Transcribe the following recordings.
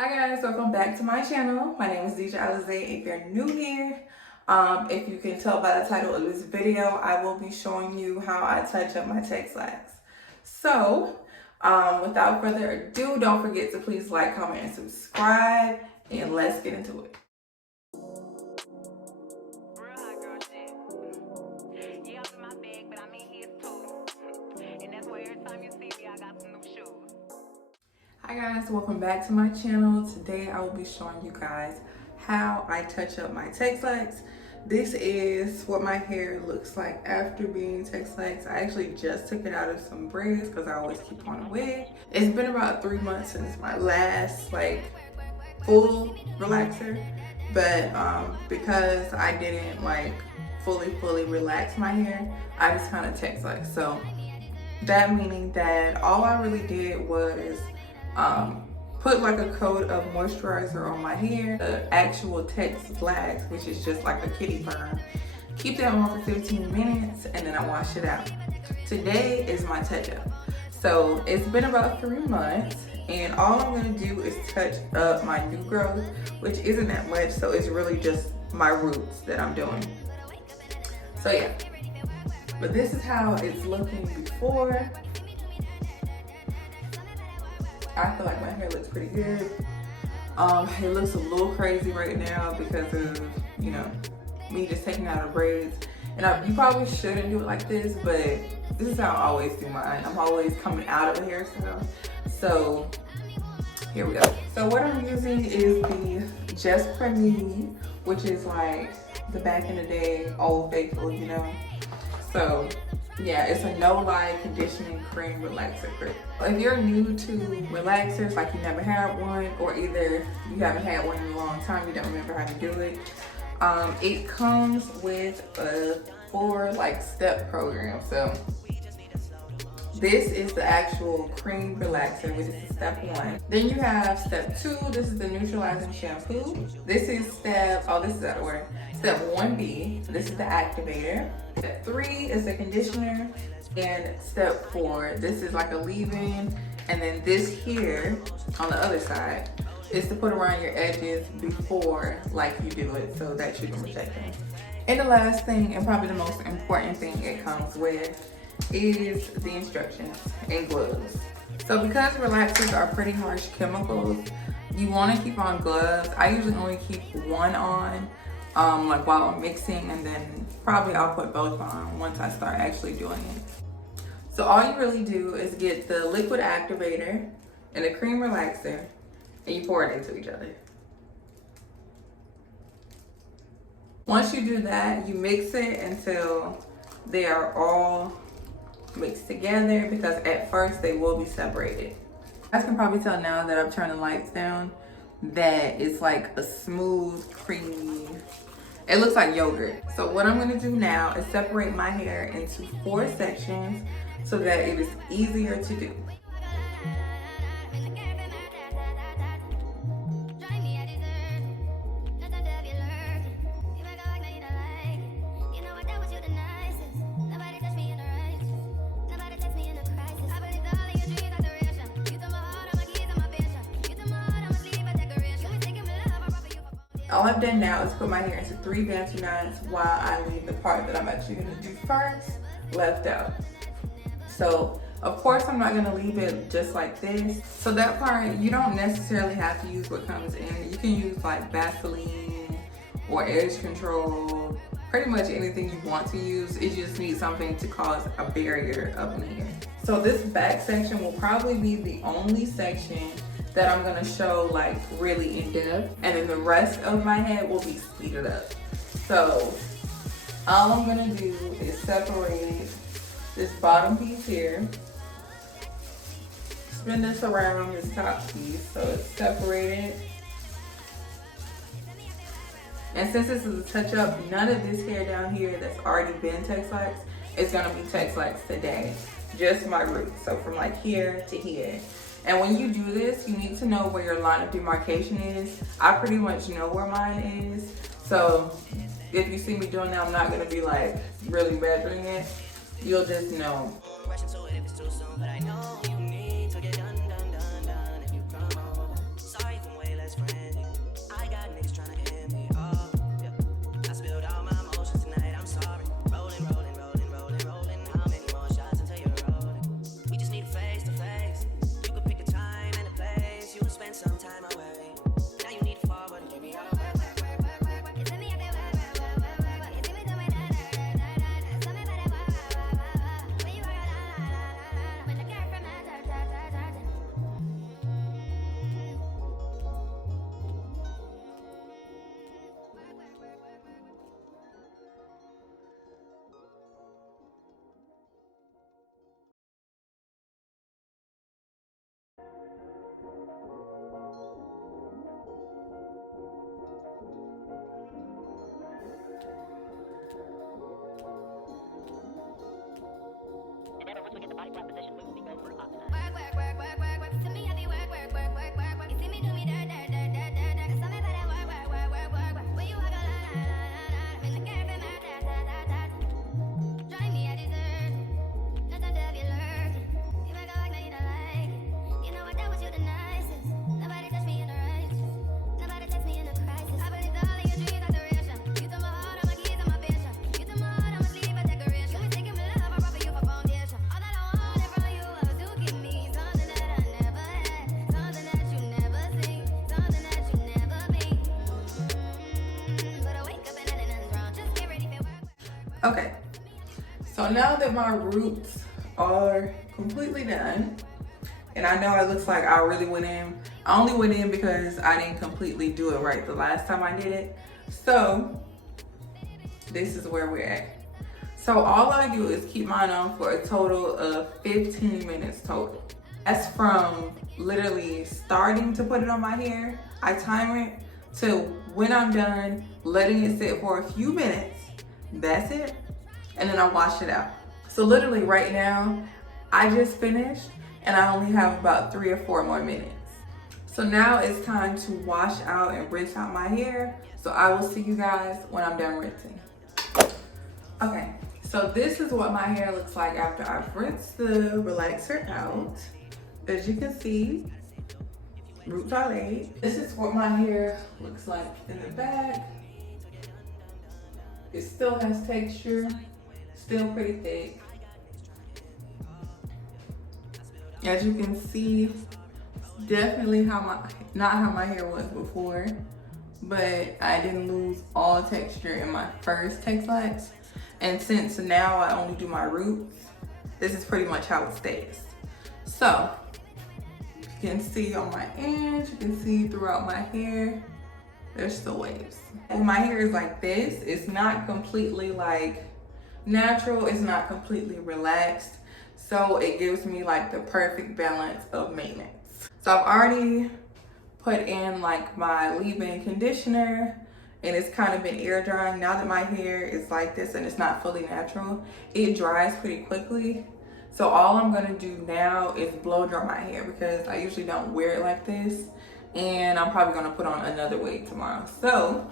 Hi guys, welcome back to my channel. My name is Dijah Alize. If you're new here, if you can tell by the title of this video, I will be showing you how I touch up my Texlaxed. So, without further ado, don't forget to please like, comment, and subscribe, and let's get into it. Hi guys, welcome back to my channel. Today I will be showing you guys how I touch up my Texlaxed. This is what my hair looks like after being Texlaxed. I actually just took it out of some braids because I always keep on a wig. It's been about 3 months since my last full relaxer, but because I didn't fully relax my hair, I just kind of Texlaxed. So that meaning that all I really did was put like a coat of moisturizer on my hair, the actual Texlaxed, which is just like a kitty perm. Keep that on for 15 minutes and then I wash it out. Today is my touch up. So it's been about 3 months and all I'm gonna do is touch up my new growth, which isn't that much, so it's really just my roots that I'm doing. So yeah, but this is how it's looking before. I feel like my hair looks pretty good. It looks a little crazy right now because of, me just taking out the braids. And you probably shouldn't do it like this, but this is how I always do mine. I'm always coming out of a hairstyle. So here we go. So what I'm using is the Just For Me, which is like the back in the day Old Faithful, So yeah, it's a no-lie conditioning cream relaxer grip. If you're new to relaxers, like you never had one, or either you haven't had one in a long time, you don't remember how to do it, it comes with a 4-step program. So this is the actual cream relaxer, which is step 1. Then you have step 2. This is the neutralizing shampoo. This is this is out of order. Step 1B, this is the activator. Step 3 is the conditioner. And step 4, this is like a leave-in. And then this here on the other side is to put around your edges before you do it, so that you can protect them. And the last thing, and probably the most important thing it comes with, is the instructions and gloves. So because relaxers are pretty harsh chemicals, you want to keep on gloves. I usually only keep one on while I'm mixing, and then probably I'll put both on once I start actually doing it. So all you really do is get the liquid activator and the cream relaxer and you pour it into each other. Once you do that, you mix it until they are all mixed together, because at first they will be separated. You guys can probably tell now that I've turned the lights down that it's like a smooth, creamy, it looks like yogurt. So what I'm gonna do now is separate my hair into 4 sections so that it is easier to do. All I've done now is put my hair into 3 bantu knots while I leave the part that I'm actually gonna do first left out. So of course I'm not gonna leave it just like this. So that part, you don't necessarily have to use what comes in it. You can use like Vaseline or edge control, pretty much anything you want to use. It just needs something to cause a barrier up in here. So this back section will probably be the only section that I'm gonna show really in depth, and then the rest of my head will be speeded up. So all I'm gonna do is separate this bottom piece here, spin this around this top piece so it's separated. And since this is a touch up, none of this hair down here that's already been Texlaxed is gonna be Texlaxed today, just my roots. So from here to here. And when you do this, you need to know where your line of demarcation is. I pretty much know where mine is. So if you see me doing that, I'm not gonna be really measuring it. You'll just know. Okay, so now that my roots are completely done, and I know it looks like I really went in, I only went in because I didn't completely do it right the last time I did it. So this is where we're at. So all I do is keep mine on for a total of 15 minutes total. That's from literally starting to put it on my hair, I time it, to when I'm done, letting it sit for a few minutes. That's it. And then I wash it out. So literally right now, I just finished and I only have about 3 or 4 more minutes. So now it's time to wash out and rinse out my hair. So I will see you guys when I'm done rinsing. Okay, so this is what my hair looks like after I've rinsed the relaxer out. As you can see, roots are laid. This is what my hair looks like in the back. It still has texture, still pretty thick. As you can see, it's definitely not how my hair was before, but I didn't lose all texture in my first Texlaxed. And since now I only do my roots, this is pretty much how it stays. So, you can see on my ends, you can see throughout my hair, there's still waves. When my hair is like this, it's not completely like natural, it's not completely relaxed. So it gives me like the perfect balance of maintenance. So I've already put in like my leave-in conditioner and it's kind of been air drying. Now that my hair is like this and it's not fully natural, it dries pretty quickly. So all I'm gonna do now is blow dry my hair because I usually don't wear it like this. And I'm probably gonna put on another wig tomorrow. So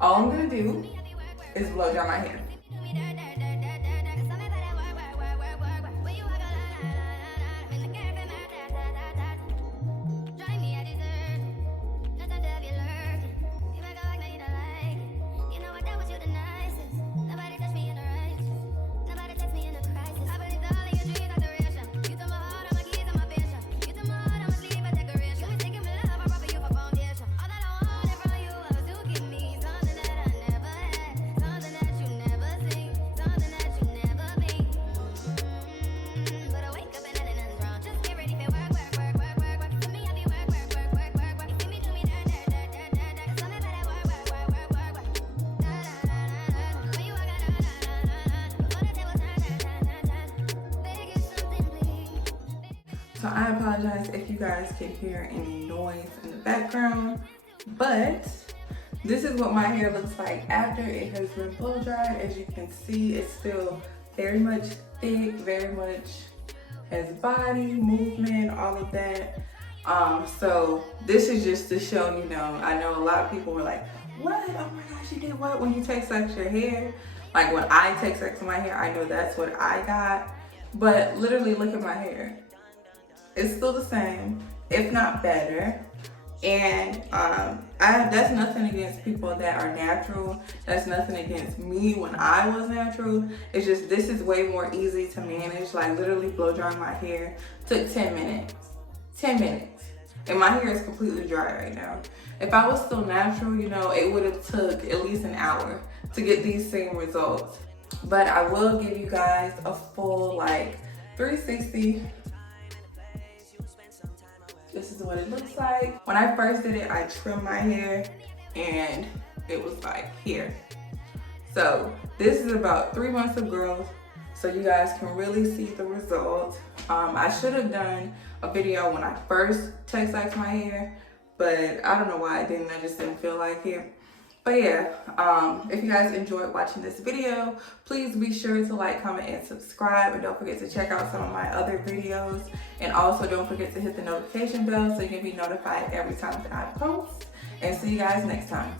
all I'm gonna do is blow dry my hair. So I apologize if you guys can hear any noise in the background, but this is what my hair looks like after it has been blow dried. As you can see, it's still very much thick, very much has body, movement, all of that. So this is just to show, you know, I know a lot of people were like, what? Oh my gosh, you did what when you Texlaxed your hair? Like when I Texlaxed my hair, I know that's what I got. But literally look at my hair. It's still the same, if not better. And that's nothing against people that are natural. That's nothing against me when I was natural. It's just this is way more easy to manage. Like literally blow drying my hair took 10 minutes. 10 minutes. And my hair is completely dry right now. If I was still natural, you know, it would have took at least an hour to get these same results. But I will give you guys a full like 360. This is what it looks like. When I first did it, I trimmed my hair and it was like here. So this is about 3 months of growth. So you guys can really see the results. I should have done a video when I first Texlaxed my hair, but I don't know why I didn't. I just didn't feel like it. But yeah, if you guys enjoyed watching this video, please be sure to like, comment, and subscribe. And don't forget to check out some of my other videos. And also don't forget to hit the notification bell so you can be notified every time that I post. And see you guys next time.